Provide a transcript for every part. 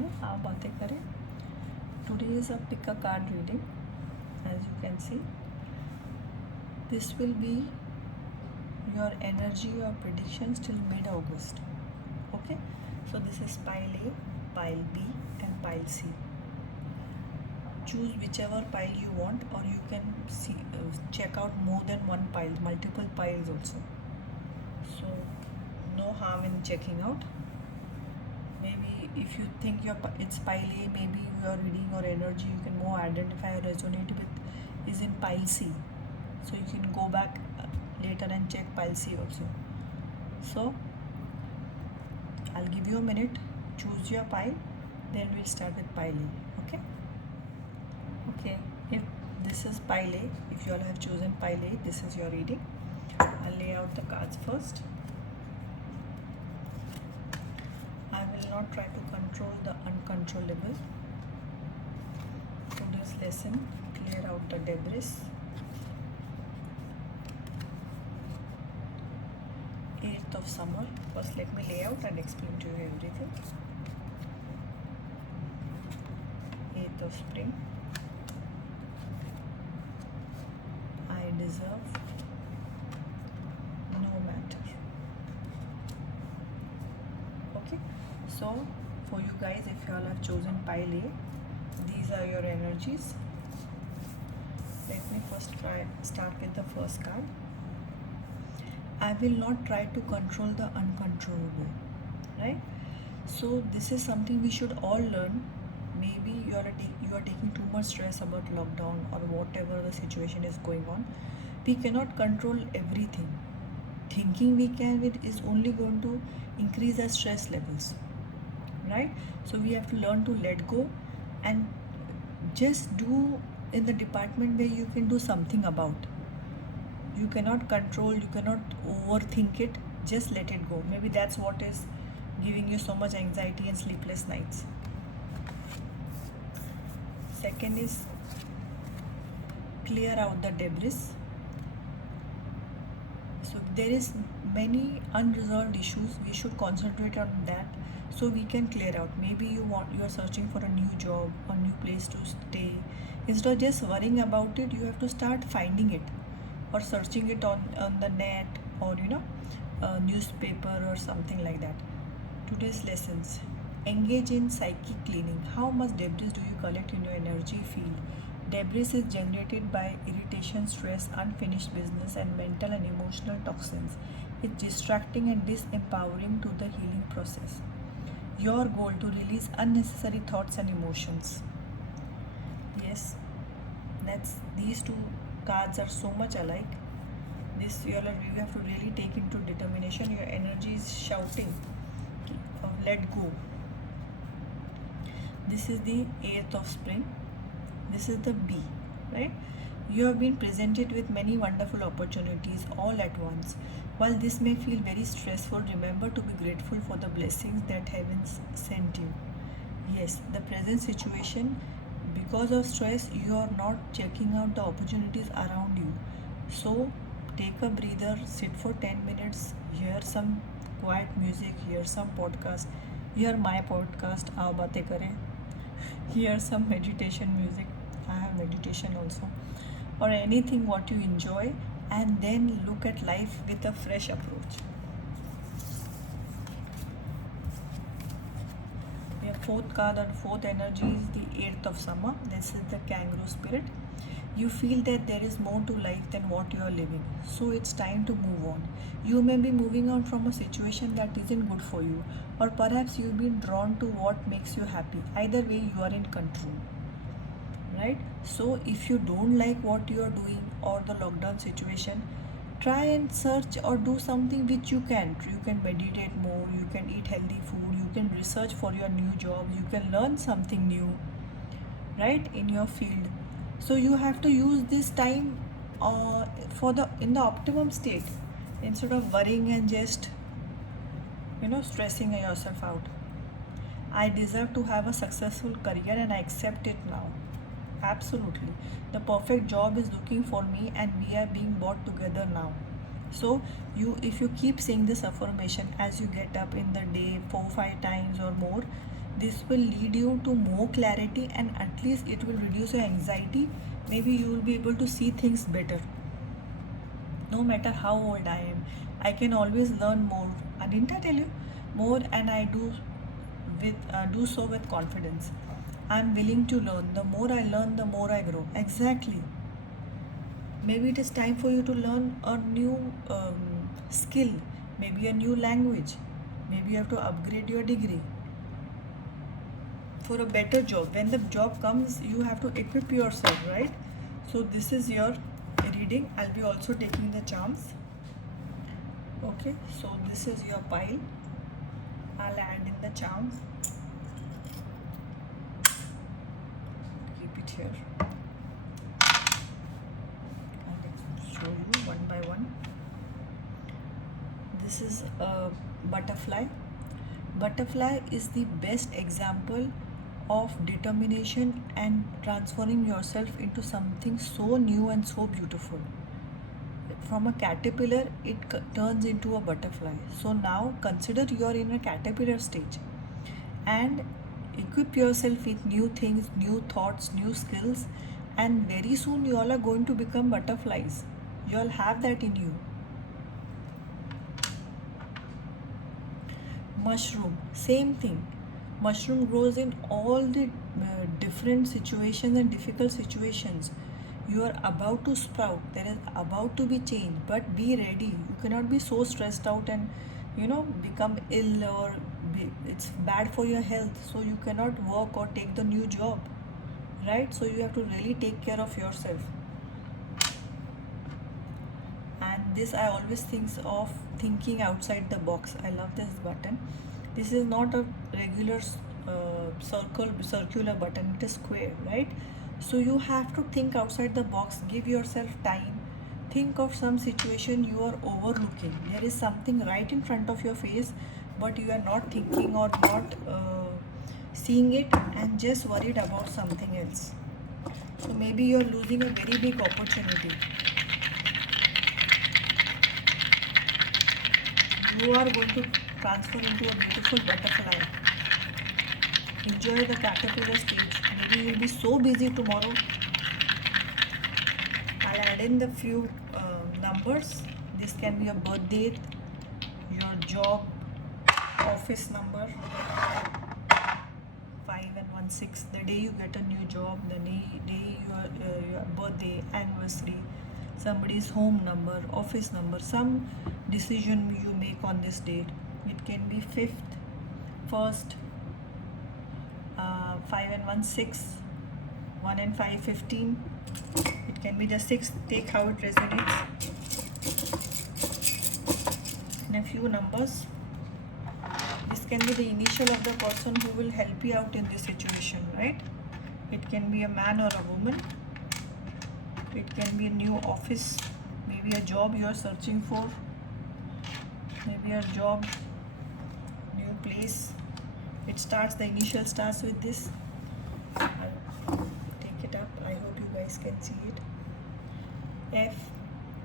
करें, आप बातें करें. Today is a pick a card reading. As you can see, this will be your energy or predictions till mid-August. Okay, so this is pile A, pile B and pile C. Choose whichever pile you want, or you can see check out more than one pile, multiple piles also. So no harm in checking out. Maybe if you think it's pile A, maybe your reading or energy you can more identify or resonate with is in pile C. So you can go back later and check pile C also. So I'll give you a minute, choose your pile, then we'll start with pile A. Okay? Okay, if this is pile A, if you all have chosen pile A, this is your reading. I'll lay out the cards first. I will not try to control the uncontrollable. Today's lesson, clear out the debris. 8th of summer. First let me lay out and explain to you everything. 8th of spring. I deserve no matter. Okay, so for you guys, if you all have chosen pile A, these are your energies. Let me first start with the first card. I will not try to control the uncontrollable. Right? So this is something we should all learn. Maybe you are taking too much stress about lockdown or whatever the situation is going on. We cannot control everything. Thinking we can is only going to increase our stress levels, right? So we have to learn to let go and just do in the department where you can do something about. You cannot control, you cannot overthink it, just let it go. Maybe that's what is giving you so much anxiety and sleepless nights. Second is clear out the debris. So there is many unresolved issues, we should concentrate on that so we can clear out. Maybe you are searching for a new job or new place to stay. Instead of just worrying about it, you have to start finding it or searching it on the net or newspaper or something like that. Today's lessons: engage in psychic cleaning. How much debris do you collect in your energy field? Debris is generated by irritation, stress, unfinished business, and mental and emotional toxins. It's distracting and disempowering to the healing process. Your goal to release unnecessary thoughts and emotions. Yes, these two cards are so much alike. This you have to really take into determination. Your energy is shouting of let go. This is the 8th of spring. This is the B, right? You have been presented with many wonderful opportunities all at once. While this may feel very stressful, remember to be grateful for the blessings that heaven sent you. Yes, the present situation, because of stress, you are not checking out the opportunities around you. So take a breather, sit for 10 minutes, hear some quiet music, hear some podcast, hear my podcast, Aao Baatein Kare, hear some meditation music. I have meditation also, or anything what you enjoy, and then look at life with a fresh approach. Your fourth card and fourth energy is the 8th of summer. This is the kangaroo spirit. You feel that there is more to life than what you are living, so it's time to move on. You may be moving on from a situation that isn't good for you, or perhaps you've been drawn to what makes you happy. Either way, you are in control. Right? So if you don't like what you are doing or the lockdown situation, try and search or do something which you can. You can meditate more, you can eat healthy food, you can research for your new job, you can learn something new, right, in your field. So you have to use this time in the optimum state instead of worrying and just stressing yourself out. I deserve to have a successful career and I accept it now. Absolutely. The perfect job is looking for me and we are being brought together now. So if you keep saying this affirmation as you get up in the day 4-5 times or more, This will lead you to more clarity, and at least it will reduce your anxiety. Maybe you will be able to see things better. No matter how old I am, I can always learn more. And didn't I tell you more? And I do so with confidence. I'm willing to learn. The more I learn, the more I grow. Exactly. Maybe it is time for you to learn a new skill, maybe a new language. Maybe you have to upgrade your degree for a better job. When the job comes, you have to equip yourself, right? So this is your reading. I'll be also taking the charms. Okay, so this is your pile. I'll add in the charms. Keep it here. I'll show you one by one. This is a butterfly. Butterfly is the best example of determination and transforming yourself into something so new and so beautiful. From a caterpillar, it turns into a butterfly. So now consider you are in a caterpillar stage and equip yourself with new things, new thoughts, new skills, and very soon you all are going to become butterflies. You all have that in you. Mushroom, same thing. Mushroom grows in all the different situations and difficult situations. You are about to sprout, there is about to be change, but be ready. You cannot be so stressed out and become ill, or it's bad for your health, so you cannot work or take the new job, right? So you have to really take care of yourself. And this, I always think of thinking outside the box. I love this button. This is not a regular circular button, it is square, right? So you have to think outside the box. Give yourself time. Think of some situation you are overlooking. There is something right in front of your face, but you are not thinking or not seeing it, and just worried about something else. So maybe you are losing a very big opportunity. You are going to transfer into a beautiful butterfly. Enjoy the caterpillar stage. Maybe you will be so busy tomorrow. I'll add in the few numbers. This can be a birth date, your job, office number, 5 and 16, the day you get a new job, the day your birthday, anniversary, somebody's home number, office number, some decision you make on this date. It can be 5th, 1st, 5 and 16, 1 and 5, 15. It can be the 6th. Take how it resonates. And a few numbers. This can be the initial of the person who will help you out in this situation, right? It can be a man or a woman. It can be a new office, maybe a job you are searching for, maybe a job, new place. The initial starts with this. I'll take it up. I hope you guys can see it.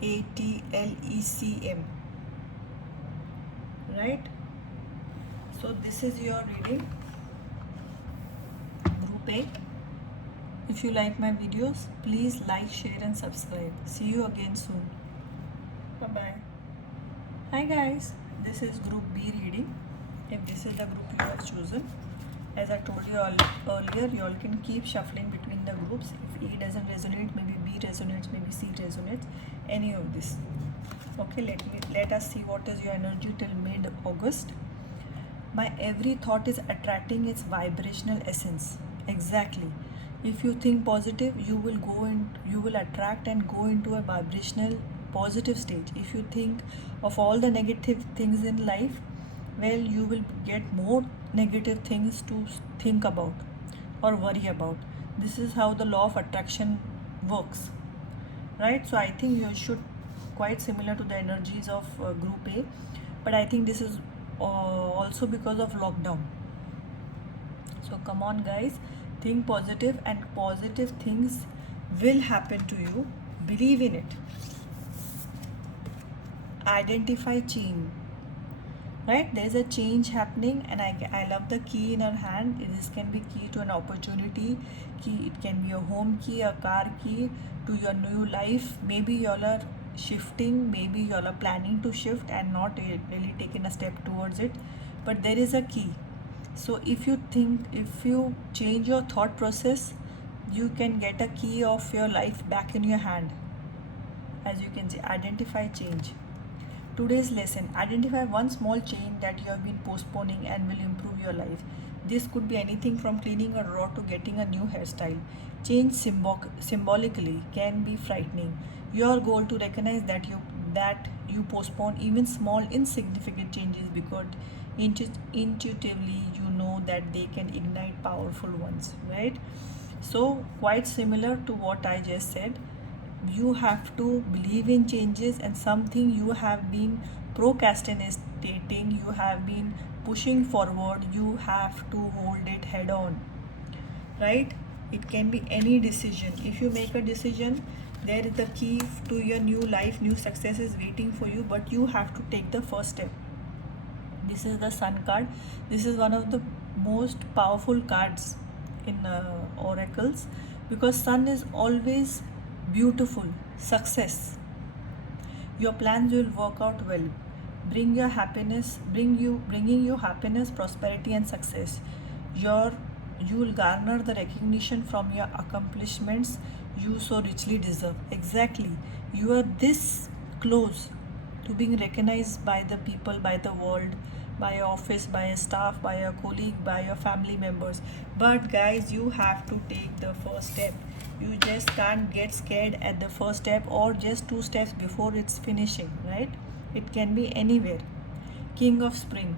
FATLECM. Right? So this is your reading. Group A. If you like my videos, please like, share and subscribe. See you again soon. Bye-bye. Hi guys, this is Group B reading. If this is the group you have chosen, as I told you earlier, you all can keep shuffling between the groups. If E doesn't resonate, maybe B resonates, maybe C resonates, any of this. Okay, let us see what is your energy till mid-August. My every thought is attracting its vibrational essence. Exactly. If you think positive, you will attract and go into a vibrational positive stage. If you think of all the negative things in life, well, you will get more negative things to think about or worry about. This is how the law of attraction works, right? So I think you should quite similar to the energies of group A, but I think this is also because of lockdown. So come on guys, think positive and positive things will happen to you. Believe in it. Identify change. right? There's a change happening, and I love the key in her hand. This can be key to an opportunity key, it can be a home key, a car key to your new life. Maybe y'all are shifting, maybe y'all are planning to shift and not really taking a step towards it, but there is a key. So if you change your thought process, you can get a key of your life back in your hand. As you can see, identify change. Today's lesson: identify one small change that you have been postponing and will improve your life. This could be anything from cleaning a drawer to getting a new hairstyle. Change symbolically can be frightening. Your goal to recognize that you postpone even small insignificant changes because intuitively you know that they can ignite powerful ones, right? So quite similar to what I just said, you have to believe in changes, and something you have been procrastinating, you have been pushing forward, you have to hold it head on, right? It can be any decision. If you make a decision, there is the key to your new life, new success is waiting for you, but you have to take the first step. This is the Sun card. This is one of the most powerful cards in oracles, because Sun is always beautiful, success. Your plans will work out well. Bringing you happiness, prosperity, and success. You will garner the recognition from your accomplishments you so richly deserve. Exactly. You are this close to being recognized by the people, by the world, by your office, by your staff, by your colleague, by your family members. But guys, you have to take the first step. You just can't get scared at the first step or just two steps before it's finishing, right? It can be anywhere. King of Spring,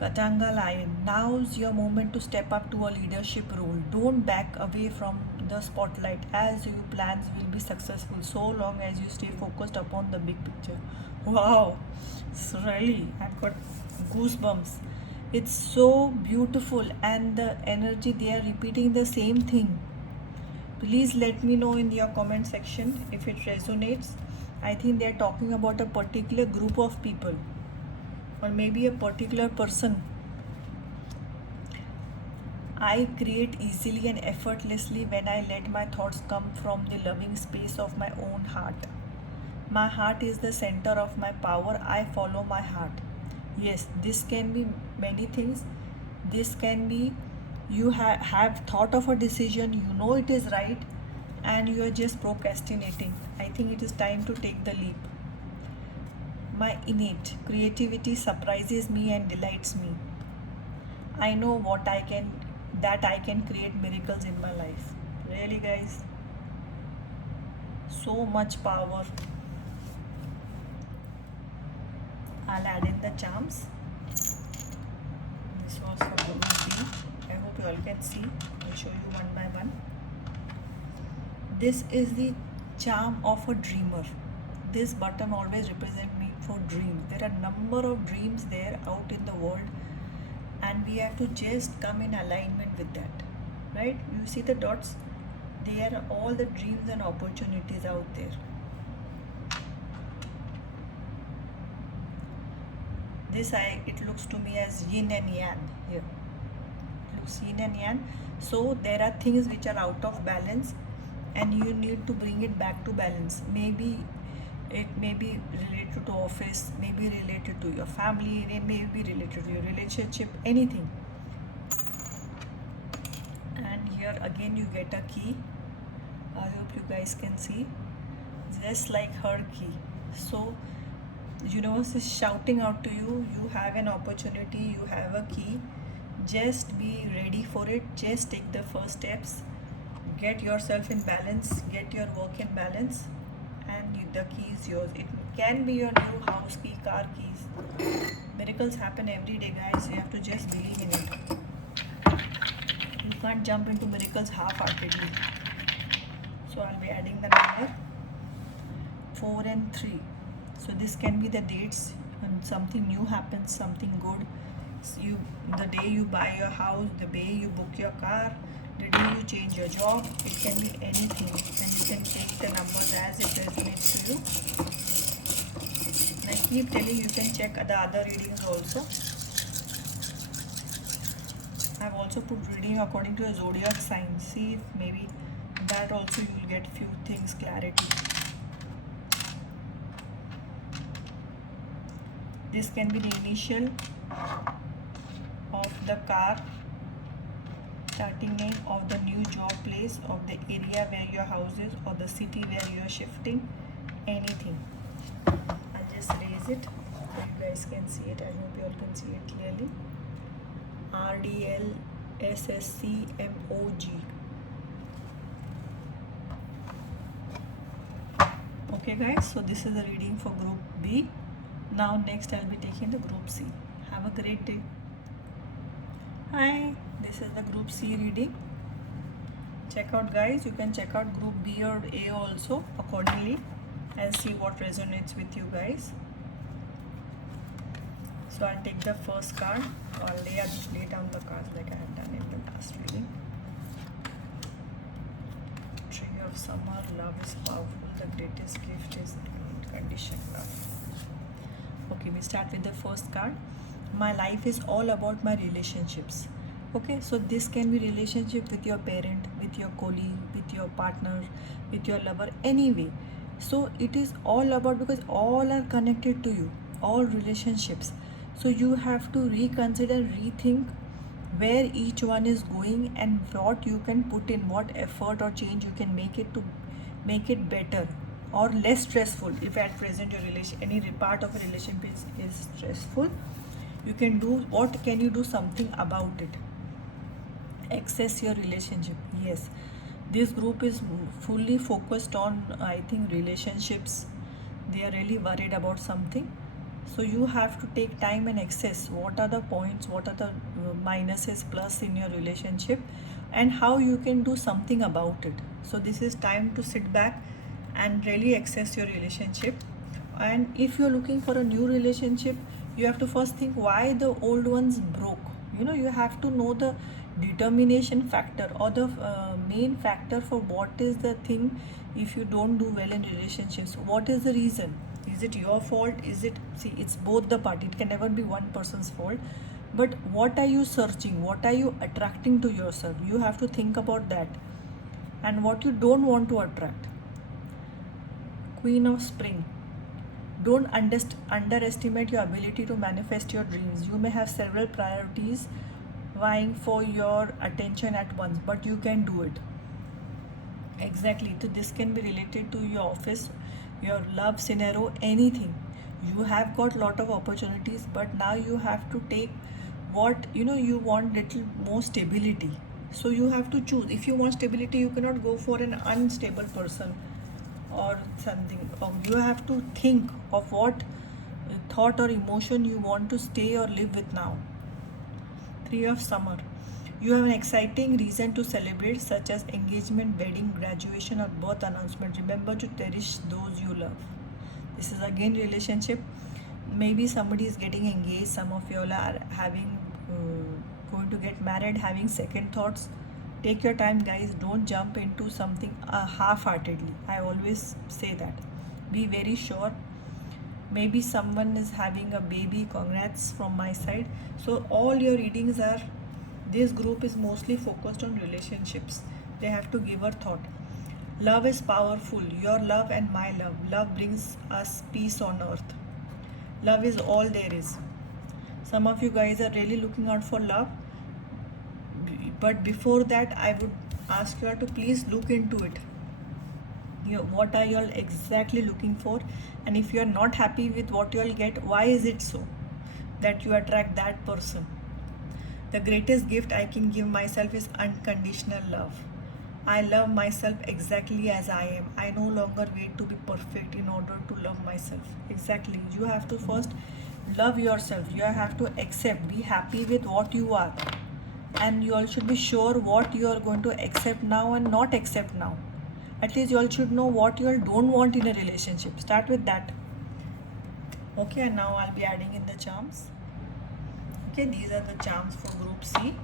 Katanga Lion. Now's your moment to step up to a leadership role. Don't back away from the spotlight, as your plans will be successful so long as you stay focused upon the big picture. Wow, it's really, I've got goosebumps. It's so beautiful, and the energy, they are repeating the same thing. Please let me know in your comment section if it resonates. I think they are talking about a particular group of people, or maybe a particular person. I create easily and effortlessly when I let my thoughts come from the loving space of my own heart. My heart is the center of my power. I follow my heart. Yes, this can be many things. This can be you have thought of a decision, you know it is right, and you are just procrastinating. I think it is time to take the leap. My innate creativity surprises me and delights me. I know that I can create miracles in my life. Really, guys, so much power. I'll add in the charms. This was for Guru Ji. I hope you all can see. I'll show you one by one. This is the charm of a dreamer. This button always represents me for dreams. There are number of dreams there out in the world, and we have to just come in alignment with that, right? You see the dots? They are all the dreams and opportunities out there. It looks to me as yin and yang here. It looks yin and yang. So there are things which are out of balance, and you need to bring it back to balance. Maybe it may be related to office, maybe related to your family, it may be related to your relationship, anything. And here again you get a key. I hope you guys can see, just like her key. So universe is shouting out to you, you have an opportunity, you have a key, just be ready for it. Just take the first steps, get yourself in balance, get your work in balance, and the key is yours. It can be your new house key, car keys. Miracles happen every day, guys. You have to just believe in it. You can't jump into miracles half-heartedly. So I'll be adding the number 4 and 3. So this can be the dates and something new happens, something good. So the day you buy your house, the day you book your car, the day you change your job. It can be anything, and you can take the numbers as it resonates to you. I keep telling you can check the other readings also. I've also put reading according to a zodiac sign. See if maybe that also you will get few things clarity. This can be the initial of the car, starting name of the new job place, of the area where your house is, or the city where you are shifting, anything. I'll just raise it so you guys can see it. I hope you all can see it clearly. RDLSSCMOG. Okay guys, so this is the reading for group B. Now next I'll be taking the group C. Have a great day. Hi, this is the group C reading. Check out guys, you can check out group B or A also accordingly and see what resonates with you guys. So I'll take the first card, or I'll lay down the cards like I have done in the last reading. Tree of Summer, love is powerful, the greatest gift is unconditional love. Okay, we start with the first card. My life is all about my relationships. Okay, so this can be relationship with your parent, with your colleague, with your partner, with your lover, anyway. So it is all about, because all are connected to you, all relationships. So you have to reconsider, rethink where each one is going and what you can put in, what effort or change you can make it to make it better or less stressful. If at present your any part of a relationship is stressful, you can do, what can you do something about it? Access your relationship. Yes, this group is fully focused on, I think, relationships. They are really worried about something. So you have to take time and access what are the points, what are the minuses, plus in your relationship, and how you can do something about it. So this is time to sit back and really access your relationship. And if you're looking for a new relationship, you have to first think why the old ones broke. You have to know the determination factor, or the main factor for what is the thing. If you don't do well in relationships, what is the reason? Is it your fault? Is it, see, it's both the party, it can never be one person's fault. But what are you searching, what are you attracting to yourself? You have to think about that, and what you don't want to attract. Queen of Spring. Don't underestimate your ability to manifest your dreams. You may have several priorities vying for your attention at once, but you can do it. Exactly. So this can be related to your office, your love scenario, anything. You have got lot of opportunities, but now you have to take what you want, little more stability. So you have to choose. If you want stability, you cannot go for an unstable person or something. You have to think of what thought or emotion you want to stay or live with now. Three of Summer. You have an exciting reason to celebrate, such as engagement, wedding, graduation, or birth announcement. Remember to cherish those you love. This is again relationship. Maybe somebody is getting engaged. Some of you all are having going to get married, having second thoughts. Take your time, guys. Don't jump into something half-heartedly. I always say that. Be very sure. Maybe someone is having a baby. Congrats from my side. So all your readings are, this group is mostly focused on relationships. They have to give a thought. Love is powerful. Your love and my love. Love brings us peace on earth. Love is all there is. Some of you guys are really looking out for love. But before that, I would ask you to please look into it. What are you all exactly looking for? And if you are not happy with what you all get, why is it so that you attract that person? The greatest gift I can give myself is unconditional love. I love myself exactly as I am. I no longer wait to be perfect in order to love myself. Exactly. You have to first love yourself. You have to accept, be happy with what you are. And you all should be sure what you are going to accept now and not accept now. At least you all should know what you all don't want in a relationship. Start with that. Okay, and now I'll be adding in the charms. Okay, these are the charms for group C.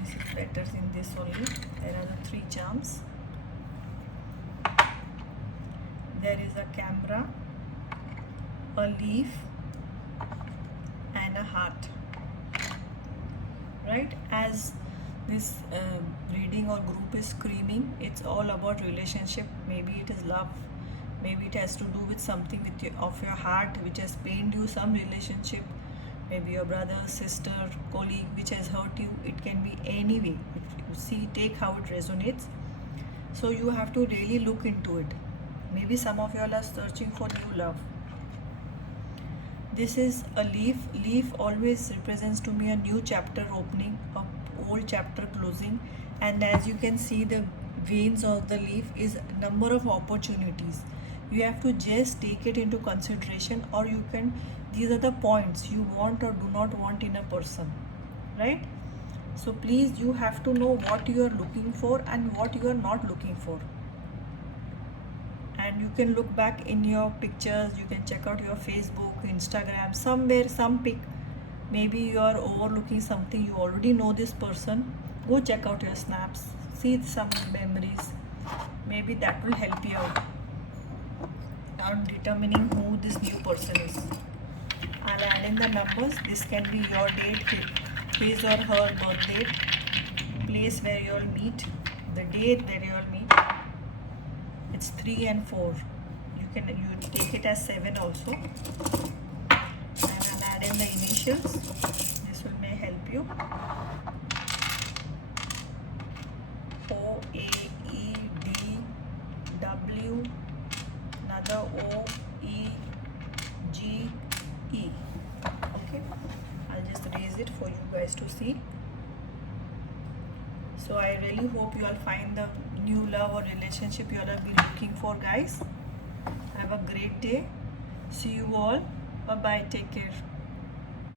This is better in this only. There are the 3 charms. camera, a leaf, and a heart. Right? As this reading or group is screaming, it's all about relationship. Maybe it is love, maybe it has to do with something with of your heart which has pained you, some relationship, maybe your brother, sister, colleague which has hurt you. It can be any way. See, take how it resonates. So you have to really look into it. Maybe some of you all are searching for new love. This is a leaf. Leaf always represents to me a new chapter opening, a old chapter closing. And as you can see, the veins of the leaf is number of opportunities. You have to just take it into consideration, or you can, these are the points you want or do not want in a person, right? So please, you have to know what you are looking for and what you are not looking for. And you can look back in your pictures, you can check out your Facebook, Instagram, somewhere, some pic. Maybe you are overlooking something, you already know this person. Go check out your snaps, see some memories. Maybe that will help you out on determining who this new person is. I'll add in the numbers. This can be your date, his or her birth date, place where you all meet, the date where you all meet. It's 3 and 4. You take it as 7 also. And I'll add in the initials. This will may help you. O, A, E, D, W, another O, E, G, E. Okay, I'll just raise it for you guys to see. So I really hope you all find the new love or relationship you all have been looking for, guys. Have a great day. See you all. Bye bye. Take care.